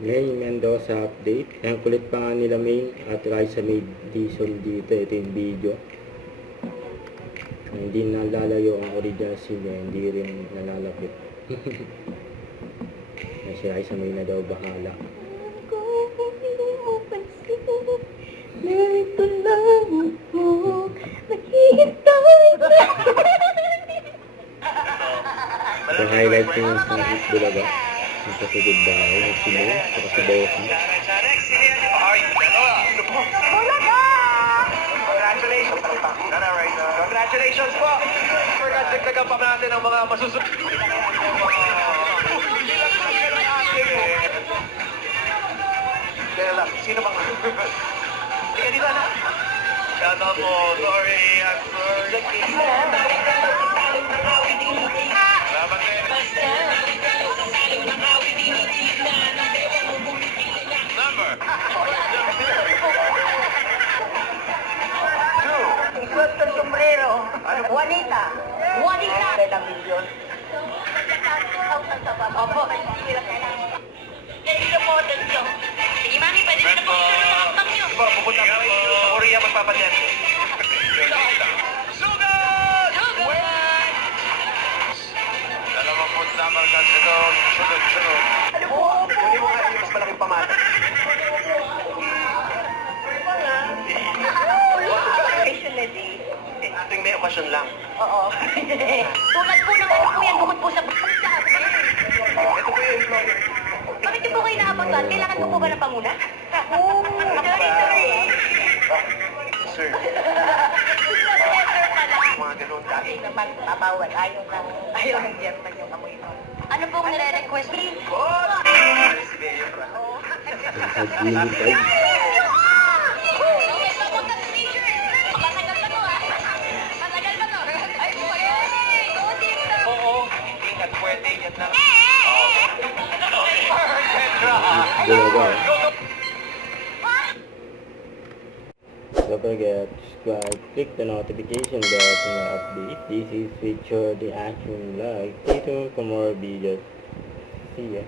May Mendoza update. Ang kulit pa nga nila Main at Raisa made diesel dito. Ito yung video. Hindi nalalayo ang original scene niya. Hindi rin nalalapit. Si Raisa May na daw bahala. Narito lang ako, naghihintay. So highlight ko yung sa East Bulaga. Yung sa Sugod Bahay. Yung si May. Saka si Boki. Congratulations po! Dagdagan pa natin ang mga masusunod. Kaya lang, sino bang... Sige, dito na. Shout out po, sorry, I'm sorry. Salamat din. Number. Isuot ng sombrero. Juanita. Juanita. Ilang milyon? Opo. Ganito po, Tensyo. Sige, mami, pwede na po sa hakbang nyo. Pupunta po sa Korea magpapadyan. Sugod! Sugod! Dalawang po na markas ito. Sunod. Ano po? Hindi mo nga yung mas malaking pamata. Ating may okasyon lang. Oo. Tulad po ng ano po yan, bukod po sa basta. Ito po yung employer. Bakit yung po kayo naabagan? Kailangan ko po ba ng panguna? Sorry. Sir, Sir pala. mga ganun dati. Kasi naman, babawal. Ayaw ng German yung amoy mo. Ano pong nire-request? Si Mayor Ra. Nag-unit tayo. Oo, hindi na pwede yan lang. Perfect, Ra. Bulaga. Don't forget to subscribe, click the notification bell to my update. This is Future the Action Vlog. Stay tuned for more videos. See ya.